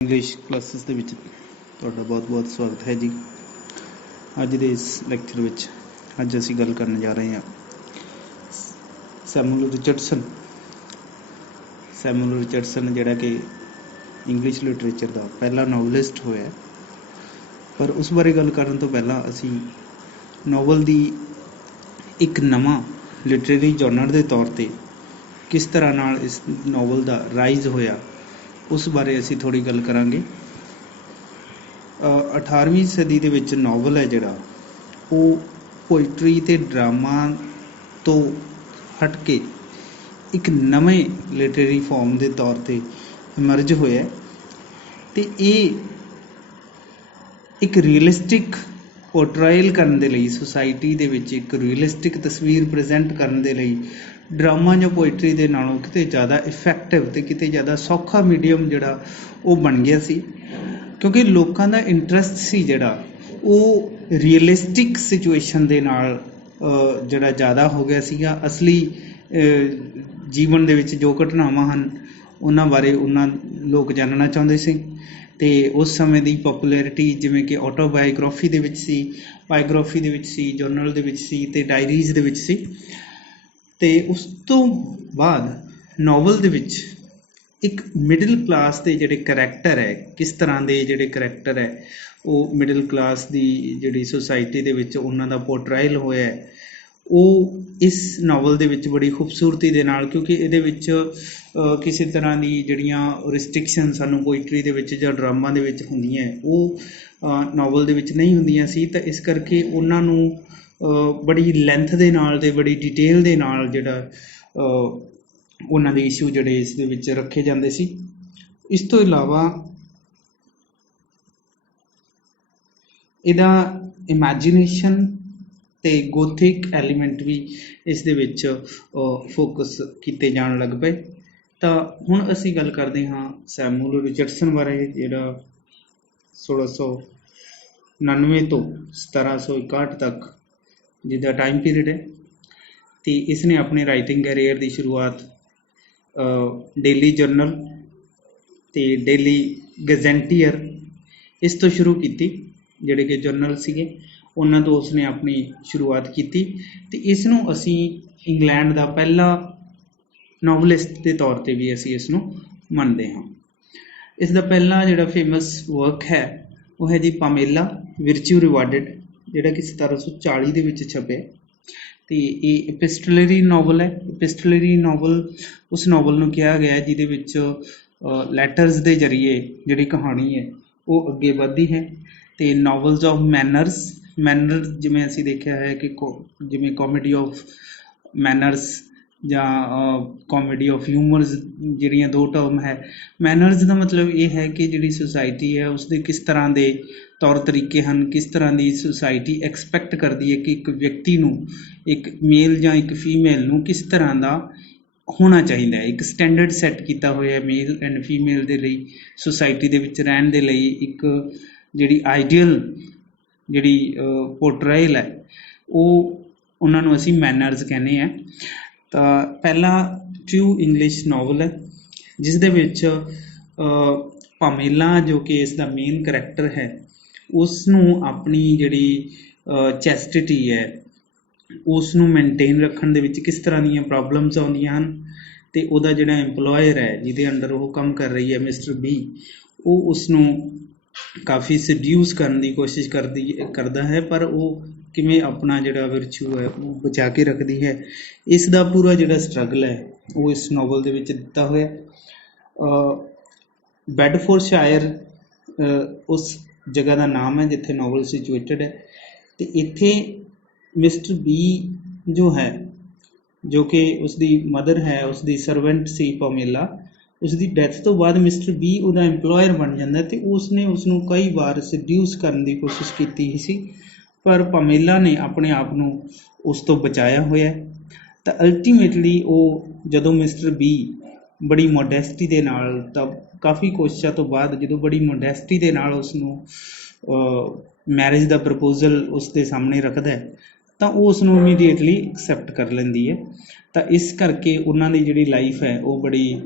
English classes ਦੇ ਵਿੱਚ ਤੁਹਾਡਾ ਬਹੁਤ-ਬਹੁਤ ਸਵਾਗਤ ਹੈ ਜੀ। ਅੱਜ ਦੇ ਇਸ ਲੈਕਚਰ ਵਿੱਚ ਅੱਜ ਅਸੀਂ ਗੱਲ ਕਰਨ ਜਾ ਰਹੇ ਹਾਂ ਸੈਮੂਅਲ ਰਿਚਰਡਸਨ ਜਿਹੜਾ ਕਿ ਇੰਗਲਿਸ਼ ਲਿਟਰੇਚਰ ਦਾ ਪਹਿਲਾ ਨੋਵਲਿਸਟ ਹੋਇਆ। ਪਰ ਉਸ ਬਾਰੇ ਗੱਲ ਕਰਨ ਤੋਂ ਪਹਿਲਾਂ ਅਸੀਂ ਨੋਵਲ ਦੀ ਇੱਕ ਨਵਾਂ ਲਿਟਰੇਰੀ ਜਨਰ ਦੇ ਤੌਰ ਤੇ ਕਿਸ ਤਰ੍ਹਾਂ ਨਾਲ ਇਸ ਨੋਵਲ ਦਾ ਰਾਈਜ਼ ਹੋਇਆ ਉਸ ਬਾਰੇ ਅਸੀਂ ਥੋੜ੍ਹੀ ਗੱਲ ਕਰਾਂਗੇ। 18ਵੀਂ ਸਦੀ ਦੇ ਵਿੱਚ ਨੋਵਲ ਹੈ ਜਿਹੜਾ ਉਹ ਪੋਇਟਰੀ ਅਤੇ ਡਰਾਮਾ ਤੋਂ ਹਟ ਕੇ ਇੱਕ ਨਵੇਂ ਲਿਟਰੇਰੀ ਫਾਰਮ ਦੇ ਤੌਰ 'ਤੇ ਇਮਰਜ ਹੋਇਆ ਅਤੇ ਇਹ ਇੱਕ ਰੀਅਲਿਸਟਿਕ ਪੋਰਟਰਾਇਲ ਕਰਨ ਦੇ ਲਈ ਸੁਸਾਇਟੀ ਦੇ ਵਿੱਚ ਇੱਕ ਰੀਅਲਿਸਟਿਕ ਤਸਵੀਰ ਪ੍ਰੈਜ਼ੈਂਟ ਕਰਨ ਦੇ ਲਈ ਡਰਾਮਾ ਜਾਂ ਪੋਇਟਰੀ ਦੇ ਨਾਲੋਂ ਕਿਤੇ ਜ਼ਿਆਦਾ ਇਫੈਕਟਿਵ ਅਤੇ ਕਿਤੇ ਜ਼ਿਆਦਾ ਸੌਖਾ ਮੀਡੀਅਮ ਜਿਹੜਾ ਉਹ ਬਣ ਗਿਆ ਸੀ, ਕਿਉਂਕਿ ਲੋਕਾਂ ਦਾ ਇੰਟਰਸਟ ਸੀ ਜਿਹੜਾ ਉਹ ਰੀਅਲਿਸਟਿਕ ਸਿਚੁਏਸ਼ਨ ਦੇ ਨਾਲ ਜਿਹੜਾ ਜ਼ਿਆਦਾ ਹੋ ਗਿਆ ਸੀਗਾ। ਅਸਲੀ ਜੀਵਨ ਦੇ ਵਿੱਚ ਜੋ ਘਟਨਾਵਾਂ ਹਨ ਉਹਨਾਂ ਬਾਰੇ ਲੋਕ ਜਾਣਨਾ ਚਾਹੁੰਦੇ ਸੀ ਅਤੇ ਉਸ ਸਮੇਂ ਦੀ ਪੋਪੂਲੈਰਿਟੀ ਜਿਵੇਂ ਕਿ ਆਟੋਬਾਇਓਗ੍ਰਾਫੀ ਦੇ ਵਿੱਚ ਸੀ, ਬਾਇਓਗ੍ਰਾਫੀ ਦੇ ਵਿੱਚ ਸੀ, ਜਰਨਲ ਦੇ ਵਿੱਚ ਸੀ ਅਤੇ ਡਾਇਰੀਜ਼ ਦੇ ਵਿੱਚ ਸੀ। ਅਤੇ ਉਸ ਤੋਂ ਬਾਅਦ ਨੋਵਲ ਦੇ ਵਿੱਚ ਇੱਕ ਮਿਡਲ ਕਲਾਸ ਦੇ ਜਿਹੜੇ ਕਰੈਕਟਰ ਹੈ, ਕਿਸ ਤਰ੍ਹਾਂ ਦੇ ਜਿਹੜੇ ਕਰੈਕਟਰ ਹੈ ਉਹ ਮਿਡਲ ਕਲਾਸ ਦੀ ਜਿਹੜੀ ਸੁਸਾਇਟੀ ਦੇ ਵਿੱਚ ਉਹਨਾਂ ਦਾ ਪੋਰਟਰਾਇਲ ਹੋਇਆ ਉਹ ਇਸ ਨਾਵਲ ਦੇ ਵਿੱਚ ਬੜੀ ਖੂਬਸੂਰਤੀ ਦੇ ਨਾਲ, ਕਿਉਂਕਿ ਇਹਦੇ ਵਿੱਚ ਕਿਸੇ ਤਰ੍ਹਾਂ ਦੀ ਜਿਹੜੀਆਂ ਰਿਸਟ੍ਰਿਕਸ਼ਨ ਸਾਨੂੰ ਪੋਇਟਰੀ ਦੇ ਵਿੱਚ ਜਾਂ ਡਰਾਮਾ ਦੇ ਵਿੱਚ ਹੁੰਦੀਆਂ ਉਹ ਨਾਵਲ ਦੇ ਵਿੱਚ ਨਹੀਂ ਹੁੰਦੀਆਂ ਸੀ, ਤਾਂ ਇਸ ਕਰਕੇ ਉਹਨਾਂ ਨੂੰ ਬੜੀ ਲੈਂਥ ਦੇ ਨਾਲ ਅਤੇ ਬੜੀ ਡਿਟੇਲ ਦੇ ਨਾਲ ਜਿਹੜਾ ਉਹਨਾਂ ਦੇ ਇਸ਼ੂ ਜਿਹੜੇ ਇਸ ਦੇ ਵਿੱਚ ਰੱਖੇ ਜਾਂਦੇ ਸੀ। ਇਸ ਤੋਂ ਇਲਾਵਾ ਇਹਦਾ ਇਮੈਜੀਨੇਸ਼ਨ ਅਤੇ ਗੋਥਿਕ ਐਲੀਮੈਂਟ ਵੀ ਇਸ ਦੇ ਵਿੱਚ ਫੋਕਸ ਕੀਤੇ ਜਾਣ ਲੱਗ ਪਏ। ਤਾਂ ਹੁਣ ਅਸੀਂ ਗੱਲ ਕਰਦੇ ਹਾਂ ਸੈਮੂਅਲ ਰਿਚਰਡਸਨ ਬਾਰੇ, ਜਿਹੜਾ 1699 ਤੋਂ 1761 ਤੱਕ ਜਿਹਦਾ ਟਾਈਮ ਪੀਰੀਅਡ ਹੈ। ਅਤੇ ਇਸ ਨੇ ਆਪਣੇ ਰਾਈਟਿੰਗ ਕੈਰੀਅਰ ਦੀ ਸ਼ੁਰੂਆਤ ਡੇਲੀ ਜਰਨਲ ਅਤੇ ਡੇਲੀ ਗੈਜ਼ੈਂਟੀਅਰ ਇਸ ਤੋਂ ਸ਼ੁਰੂ ਕੀਤੀ, ਜਿਹੜੇ ਕਿ ਜਰਨਲ ਸੀਗੇ ਉਹਨਾਂ ਤੋਂ ਉਸਨੇ ਆਪਣੀ ਸ਼ੁਰੂਆਤ ਕੀਤੀ ਅਤੇ ਇਸ ਨੂੰ ਅਸੀਂ ਇੰਗਲੈਂਡ ਦਾ ਪਹਿਲਾ ਨੋਵਲਿਸਟ ਦੇ ਤੌਰ 'ਤੇ ਵੀ ਅਸੀਂ ਇਸ ਨੂੰ ਮੰਨਦੇ ਹਾਂ। ਇਸ ਦਾ ਪਹਿਲਾ ਜਿਹੜਾ ਫੇਮਸ ਵਰਕ ਹੈ ਉਹ ਹੈ ਜੀ ਪਾਮੇਲਾ ਵਿਰਚੂ ਰਿਵਾਰਡਡ, ਜਿਹੜਾ ਕਿ 1740 ਦੇ ਵਿੱਚ ਛਪਿਆ ਅਤੇ ਇਹ ਐਪਿਸਟਲਰੀ ਨਾਵਲ ਹੈ। ਐਪਿਸਟਲਰੀ ਨਾਵਲ ਉਸ ਨਾਵਲ ਨੂੰ ਕਿਹਾ ਗਿਆ ਜਿਹਦੇ ਵਿੱਚ ਲੈਟਰਸ ਦੇ ਜ਼ਰੀਏ ਜਿਹੜੀ ਕਹਾਣੀ ਹੈ ਉਹ ਅੱਗੇ ਵੱਧਦੀ ਹੈ। ਅਤੇ ਨਾਵਲਸ ਆਫ ਮੈਨਰਸ ਜਿਵੇਂ ਅਸੀਂ ਦੇਖਿਆ ਹੈ ਕਿ ਜਿਵੇਂ ਕਾਮੇਡੀ ਆਫ ਮੈਨਰਸ ਜਾਂ ਕਾਮੇਡੀ ਆਫ ਹਿਊਮਰਸ, ਜਿਹੜੀਆਂ ਦੋ ਟਰਮ ਹੈ। ਮੈਨਰਸ ਦਾ ਮਤਲਬ ਇਹ ਹੈ ਕਿ ਜਿਹੜੀ ਸੁਸਾਇਟੀ ਹੈ ਉਸਦੇ ਕਿਸ ਤਰ੍ਹਾਂ ਦੇ ਤੌਰ ਤਰੀਕੇ ਹਨ, ਕਿਸ ਤਰ੍ਹਾਂ ਦੀ ਸੁਸਾਇਟੀ ਐਕਸਪੈਕਟ ਕਰਦੀ ਹੈ ਕਿ ਇੱਕ ਵਿਅਕਤੀ ਨੂੰ, ਇੱਕ ਮੇਲ ਜਾਂ ਇੱਕ ਫੀਮੇਲ ਨੂੰ ਕਿਸ ਤਰ੍ਹਾਂ ਦਾ ਹੋਣਾ ਚਾਹੀਦਾ ਹੈ। ਇੱਕ ਸਟੈਂਡਰਡ ਸੈੱਟ ਕੀਤਾ ਹੋਇਆ ਮੇਲ ਐਂਡ ਫੀਮੇਲ ਦੇ ਲਈ, ਸੁਸਾਇਟੀ ਦੇ ਵਿੱਚ ਰਹਿਣ ਦੇ ਲਈ ਇੱਕ ਜਿਹੜੀ ਆਈਡੀਅਲ ਜਿਹੜੀ ਪੋਰਟਰਾਇਲ ਹੈ ਉਹ ਉਹਨਾਂ ਨੂੰ ਅਸੀਂ ਮੈਨਰਸ ਕਹਿੰਦੇ ਹਾਂ। ਤਾਂ ਪਹਿਲਾ ਟਰੂ ਇੰਗਲਿਸ਼ ਨਾਵਲ ਹੈ ਜਿਸ ਦੇ ਵਿੱਚ ਪਾਮੇਲਾ ਜੋ ਕਿ ਇਸ ਦਾ ਮੇਨ ਕਰੈਕਟਰ ਹੈ ਉਸ ਨੂੰ ਆਪਣੀ ਜਿਹੜੀ ਚੈਸਟਿਟੀ ਹੈ ਉਸ ਨੂੰ ਮੇਨਟੇਨ ਰੱਖਣ ਦੇ ਵਿੱਚ ਕਿਸ ਤਰ੍ਹਾਂ ਦੀਆਂ ਪ੍ਰੋਬਲਮਸ ਆਉਂਦੀਆਂ ਹਨ ਅਤੇ ਉਹਦਾ ਜਿਹੜਾ ਐਮਪਲੋਇਰ ਹੈ ਜਿਹਦੇ ਅੰਡਰ ਉਹ ਕੰਮ ਕਰ ਰਹੀ ਹੈ ਮਿਸਟਰ ਬੀ, ਉਹ ਉਸਨੂੰ ਕਾਫੀ ਸਡਿਊਸ ਕਰਨ ਦੀ ਕੋਸ਼ਿਸ਼ ਕਰਦਾ ਹੈ, ਪਰ ਉਹ ਕਿਵੇਂ ਆਪਣਾ ਜਿਹੜਾ ਵਿਰਚੂ ਹੈ ਉਹ ਬਚਾ ਕੇ ਰੱਖਦੀ ਹੈ। ਇਸ ਦਾ ਪੂਰਾ ਜਿਹੜਾ ਸਟਰਗਲ ਹੈ ਉਹ ਇਸ ਨਾਵਲ ਦੇ ਵਿੱਚ ਦਿੱਤਾ ਹੋਇਆ। ਬੈਡਫੋਰਡਸ਼ਾਇਰ ਉਸ ਜਗ੍ਹਾ ਦਾ ਨਾਮ ਹੈ ਜਿੱਥੇ ਨਾਵਲ ਸਿਚੁਏਟਡ ਹੈ ਅਤੇ ਇੱਥੇ ਮਿਸਟਰ ਬੀ ਜੋ ਹੈ, ਜੋ ਕਿ ਉਸਦੀ ਮਦਰ ਹੈ, ਉਸਦੀ ਸਰਵੈਂਟ ਸੀ ਪਾਮੇਲਾ, ਉਸਦੀ ਡੈਥ ਤੋਂ ਬਾਅਦ ਮਿਸਟਰ ਬੀ ਉਹਦਾ ਐਮਪਲੋਇਰ ਬਣ ਜਾਂਦਾ ਅਤੇ ਉਸਨੇ ਉਸਨੂੰ ਕਈ ਵਾਰ ਸਡਿਊਸ ਕਰਨ ਦੀ ਕੋਸ਼ਿਸ਼ ਕੀਤੀ ਸੀ, ਪਰ ਪਾਮੇਲਾ ਨੇ ਆਪਣੇ ਆਪ ਨੂੰ ਉਸ ਤੋਂ ਬਚਾਇਆ ਹੋਇਆ। ਤਾਂ ਅਲਟੀਮੇਟਲੀ ਉਹ ਜਦੋਂ ਮਿਸਟਰ ਬੀ ਬੜੀ ਮੋਡੈਸਟੀ ਦੇ ਨਾਲ, ਤਾਂ ਕਾਫੀ ਕੋਸ਼ਿਸ਼ਾਂ ਤੋਂ ਬਾਅਦ ਜਦੋਂ ਬੜੀ ਮੋਡੈਸਟੀ ਦੇ ਨਾਲ ਉਸਨੂੰ ਮੈਰਿਜ ਦਾ ਪ੍ਰਪੋਜ਼ਲ ਉਸ ਦੇ ਸਾਹਮਣੇ ਰੱਖਦਾ ਹੈ ਤਾਂ ਉਹ ਉਸਨੂੰ ਇਮੀਡੀਏਟਲੀ ਐਕਸੈਪਟ ਕਰ ਲੈਂਦੀ ਹੈ। ਤਾਂ ਇਸ ਕਰਕੇ ਉਹਨਾਂ ਦੀ ਜਿਹੜੀ ਲਾਈਫ ਹੈ ਉਹ ਬੜੀ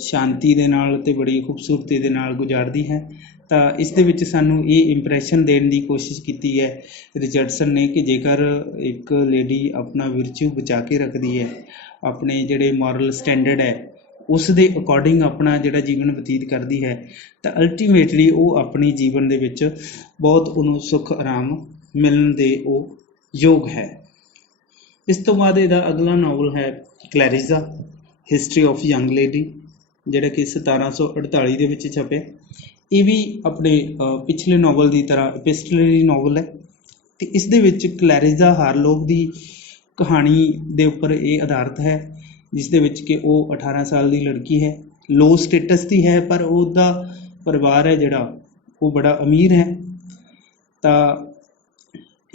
ਸ਼ਾਂਤੀ ਦੇ ਨਾਲ ਅਤੇ ਬੜੀ ਖੂਬਸੂਰਤੀ ਦੇ ਨਾਲ ਗੁਜ਼ਾਰਦੀ ਹੈ। ਤਾਂ ਇਸ ਦੇ ਵਿੱਚ ਸਾਨੂੰ ਇਹ ਇੰਪਰੈਸ਼ਨ ਦੇਣ ਦੀ ਕੋਸ਼ਿਸ਼ ਕੀਤੀ ਹੈ ਰਿਚਰਡਸਨ ਨੇ ਕਿ ਜੇਕਰ ਇੱਕ ਲੇਡੀ ਆਪਣਾ ਵਿਰਚੂ ਬਚਾ ਕੇ ਰੱਖਦੀ ਹੈ, ਆਪਣੇ ਜਿਹੜੇ ਮੋਰਲ ਸਟੈਂਡਰਡ ਹੈ ਉਸ ਦੇ ਅਕੋਰਡਿੰਗ ਆਪਣਾ ਜਿਹੜਾ ਜੀਵਨ ਬਤੀਤ ਕਰਦੀ ਹੈ, ਤਾਂ ਅਲਟੀਮੇਟਲੀ ਉਹ ਆਪਣੀ ਜੀਵਨ ਦੇ ਵਿੱਚ ਬਹੁਤ ਉਹਨੂੰ ਸੁੱਖ ਆਰਾਮ ਮਿਲਣ ਦੇ ਉਹ ਯੋਗ ਹੈ। ਇਸ ਤੋਂ ਬਾਅਦ ਇਹਦਾ ਅਗਲਾ ਨਾਵਲ ਹੈ ਕਲੈਰਿਜ਼ਾ ਹਿਸਟਰੀ ਆਫ ਯੰਗ ਲੇਡੀ, ਜਿਹੜਾ ਕਿ 1748 ਦੇ ਵਿੱਚ ਛਪਿਆ। ਇਹ ਵੀ ਆਪਣੇ ਪਿਛਲੇ ਨਾਵਲ ਦੀ ਤਰ੍ਹਾਂ ਐਪਿਸਟਲਰੀ ਨਾਵਲ ਹੈ ਅਤੇ ਇਸ ਦੇ ਵਿੱਚ ਕਲੈਰਿਜ਼ਾ ਹਾਰਲੋਕ ਦੀ ਕਹਾਣੀ ਦੇ ਉੱਪਰ ਇਹ ਆਧਾਰਿਤ ਹੈ, ਜਿਸ ਦੇ ਵਿੱਚ ਕਿ ਉਹ 18 ਸਾਲ ਦੀ ਲੜਕੀ ਹੈ, ਲੋ ਸਟੇਟਸ ਦੀ ਹੈ, ਪਰ ਉਹਦਾ ਪਰਿਵਾਰ ਹੈ ਜਿਹੜਾ ਉਹ ਬੜਾ ਅਮੀਰ ਹੈ। ਤਾਂ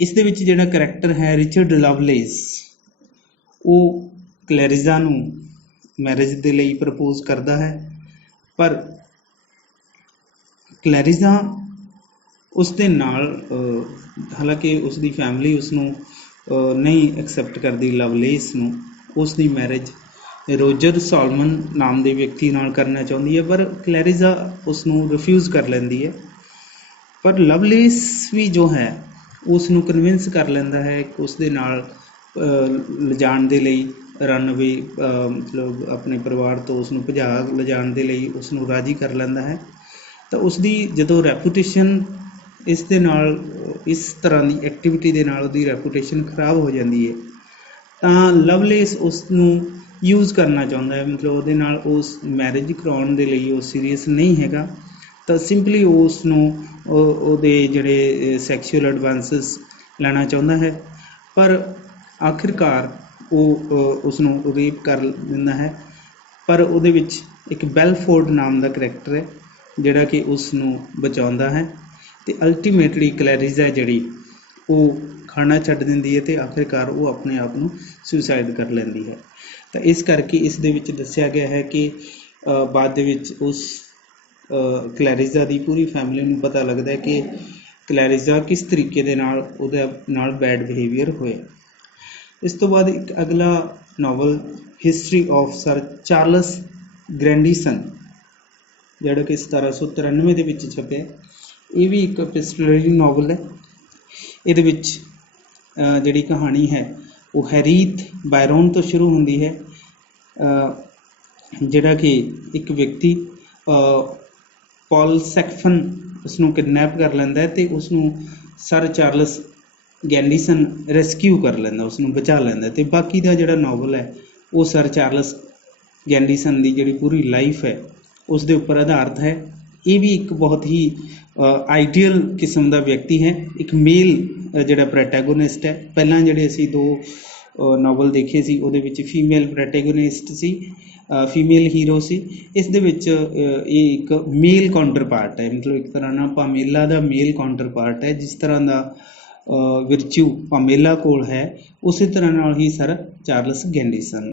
ਇਸ ਦੇ ਵਿੱਚ ਜਿਹੜਾ ਕਰੈਕਟਰ ਹੈ ਰਿਚਰਡ ਲਵਲੇਸ, ਉਹ ਕਲੈਰਿਜ਼ਾ ਨੂੰ ਮੈਰਿਜ ਦੇ ਲਈ ਪ੍ਰਪੋਜ਼ ਕਰਦਾ ਹੈ, ਪਰ ਕਲੈਰਿਜ਼ਾ ਉਸ ਦੇ ਨਾਲ ਹਾਲਾਂਕਿ ਉਸ ਦੀ ਫੈਮਿਲੀ ਉਸ ਨੂੰ ਨਹੀਂ ਐਕਸੈਪਟ ਕਰਦੀ ਲਵਲੇਸ ਨੂੰ, ਉਸ ਦੀ ਮੈਰਿਜ ਰੋਜਰ ਸੋਲਮਨ ਨਾਮ ਦੇ ਵਿਅਕਤੀ ਨਾਲ ਕਰਨਾ ਚਾਹੁੰਦੀ ਹੈ, ਪਰ ਕਲੈਰਿਜ਼ਾ ਉਸ ਨੂੰ ਰਿਫਿਊਜ਼ ਕਰ ਲੈਂਦੀ ਹੈ। ਪਰ ਲਵਲੇਸ ਵੀ ਜੋ ਹੈ ਉਸ ਨੂੰ ਕਨਵਿੰਸ ਕਰ ਲੈਂਦਾ ਹੈ ਉਸ ਦੇ ਨਾਲ ਲਿਜਾਣ ਦੇ ਲਈ, ਰਨਅਵੇ ਮਤਲਬ ਆਪਣੇ ਪਰਿਵਾਰ ਤੋਂ ਉਸ ਨੂੰ ਭਜਾ ਲਿਜਾਣ ਦੇ ਲਈ ਉਸ ਨੂੰ ਰਾਜ਼ੀ ਕਰ ਲੈਂਦਾ ਹੈ। ਤਾਂ ਉਸ ਦੀ ਜਦੋਂ ਰੈਪੂਟੇਸ਼ਨ ਇਸ ਦੇ ਨਾਲ, ਇਸ ਤਰ੍ਹਾਂ ਦੀ ਐਕਟੀਵਿਟੀ ਦੇ ਨਾਲ ਉਹਦੀ ਰੈਪੂਟੇਸ਼ਨ ਖਰਾਬ ਹੋ ਜਾਂਦੀ ਹੈ, ਤਾਂ ਲਵਲੇਸ ਉਸ ਨੂੰ ਯੂਜ਼ ਕਰਨਾ ਚਾਹੁੰਦਾ ਹੈ, ਮਤਲਬ ਉਹਦੇ ਨਾਲ ਉਸ ਮੈਰਿਜ ਕਰਾਉਣ ਦੇ ਲਈ ਉਹ ਸੀਰੀਅਸ ਨਹੀਂ ਹੈਗਾ। ਤਾਂ ਸਿੰਪਲੀ ਉਸ ਨੂੰ ਉਹਦੇ ਜਿਹੜੇ ਸੈਕਸ਼ੂਅਲ ਐਡਵਾਂਸਿਸ ਲੈਣਾ ਚਾਹੁੰਦਾ ਹੈ, ਪਰ ਆਖਿਰਕਾਰ ਉਹ ਉਸ ਨੂੰ ਰੇਪ ਕਰ ਦਿੰਦਾ ਹੈ। ਪਰ ਉਹਦੇ ਵਿੱਚ ਇੱਕ ਬੈਲਫੋਰਡ ਨਾਮ ਦਾ ਕਰੈਕਟਰ ਹੈ ਜਿਹੜਾ ਕਿ ਉਸ ਨੂੰ ਬਚਾਉਂਦਾ ਹੈ, ਅਤੇ ਅਲਟੀਮੇਟਲੀ ਕਲੈਰਿਜ਼ਾ ਜਿਹੜੀ ਉਹ ਖਾਣਾ ਛੱਡ ਦਿੰਦੀ ਹੈ ਅਤੇ ਆਖਿਰਕਾਰ ਉਹ ਆਪਣੇ ਆਪ ਨੂੰ ਸੁਸਾਈਡ ਕਰ ਲੈਂਦੀ ਹੈ। ਤਾਂ ਇਸ ਕਰਕੇ ਇਸ ਦੇ ਵਿੱਚ ਦੱਸਿਆ ਗਿਆ ਹੈ ਕਿ ਬਾਅਦ ਦੇ ਵਿੱਚ ਉਸ ਕਲੈਰਿਜ਼ਾ ਦੀ ਪੂਰੀ ਫੈਮਿਲੀ ਨੂੰ ਪਤਾ ਲੱਗਦਾ ਹੈ ਕਿ ਕਲੈਰਿਜ਼ਾ ਕਿਸ ਤਰੀਕੇ ਦੇ ਨਾਲ ਉਹਦੇ ਨਾਲ ਬੈਡ ਬਿਹੇਵੀਅਰ ਹੋਇਆ। ਇਸ ਤੋਂ ਬਾਅਦ ਇੱਕ ਅਗਲਾ novel history of Sir Charles Grandison, ਜਿਹੜਾ ਕਿ 1793 ਦੇ ਵਿੱਚ ਛਪਿਆ। ਇਹ ਵੀ ਇੱਕ ਐਪਿਸਟਲਰੀ ਨਾਵਲ ਹੈ। ਇਹਦੇ ਵਿੱਚ ਜਿਹੜੀ ਕਹਾਣੀ ਹੈ ਉਹ ਹੈਰੀਥ ਬਾਇਰੋਨ ਤੋਂ ਸ਼ੁਰੂ ਹੁੰਦੀ ਹੈ, ਜਿਹੜਾ ਕਿ ਇੱਕ ਵਿਅਕਤੀ ਪੌਲ ਸੈਕਫਨ ਉਸ ਨੂੰ ਕਿਡਨੈਪ ਕਰ ਲੈਂਦਾ ਹੈ ਅਤੇ ਉਸ ਨੂੰ ਸਰ ਚਾਰਲਸ ਗੈਂਡੀਸਨ ਰੈਸਕਿਊ ਕਰ ਲੈਂਦਾ, ਉਸ ਨੂੰ ਬਚਾ ਲੈਂਦਾ। ਅਤੇ ਬਾਕੀ ਦਾ ਜਿਹੜਾ ਨਾਵਲ ਹੈ ਉਹ ਸਰ ਚਾਰਲਸ ਗੈਂਡੀਸਨ ਦੀ ਜਿਹੜੀ ਪੂਰੀ ਲਾਈਫ ਹੈ ਉਸ ਦੇ ਉੱਪਰ ਆਧਾਰਿਤ ਹੈ। ਇਹ ਵੀ ਇੱਕ ਬਹੁਤ ਹੀ ਆਈਡੀਅਲ ਕਿਸਮ ਦਾ ਵਿਅਕਤੀ ਹੈ, ਇੱਕ ਮੇਲ ਜਿਹੜਾ ਪ੍ਰੋਟੈਗੋਨਿਸਟ ਹੈ। ਪਹਿਲਾਂ ਜਿਹੜੇ ਅਸੀਂ ਦੋ ਨਾਵਲ ਦੇਖੇ ਸੀ ਉਹਦੇ ਵਿੱਚ ਫੀਮੇਲ ਪ੍ਰੋਟੈਗੋਨਿਸਟ ਸੀ, ਫੀਮੇਲ ਹੀਰੋ ਸੀ। ਇਸ ਦੇ ਵਿੱਚ ਇਹ ਇੱਕ ਮੇਲ ਕਾਊਂਟਰ ਪਾਰਟ ਹੈ, ਮਤਲਬ ਇੱਕ ਤਰ੍ਹਾਂ ਨਾਲ ਪਾਮੇਲਾ ਦਾ ਮੇਲ ਕਾਊਂਟਰ ਪਾਰਟ ਹੈ। ਜਿਸ ਤਰ੍ਹਾਂ ਦਾ ਵਿਰਚੂ ਪਾਮੇਲਾ ਕੋਲ ਹੈ ਉਸੇ ਤਰ੍ਹਾਂ ਨਾਲ ਹੀ ਸਰ ਚਾਰਲਸ ਗੈਂਡੀਸਨ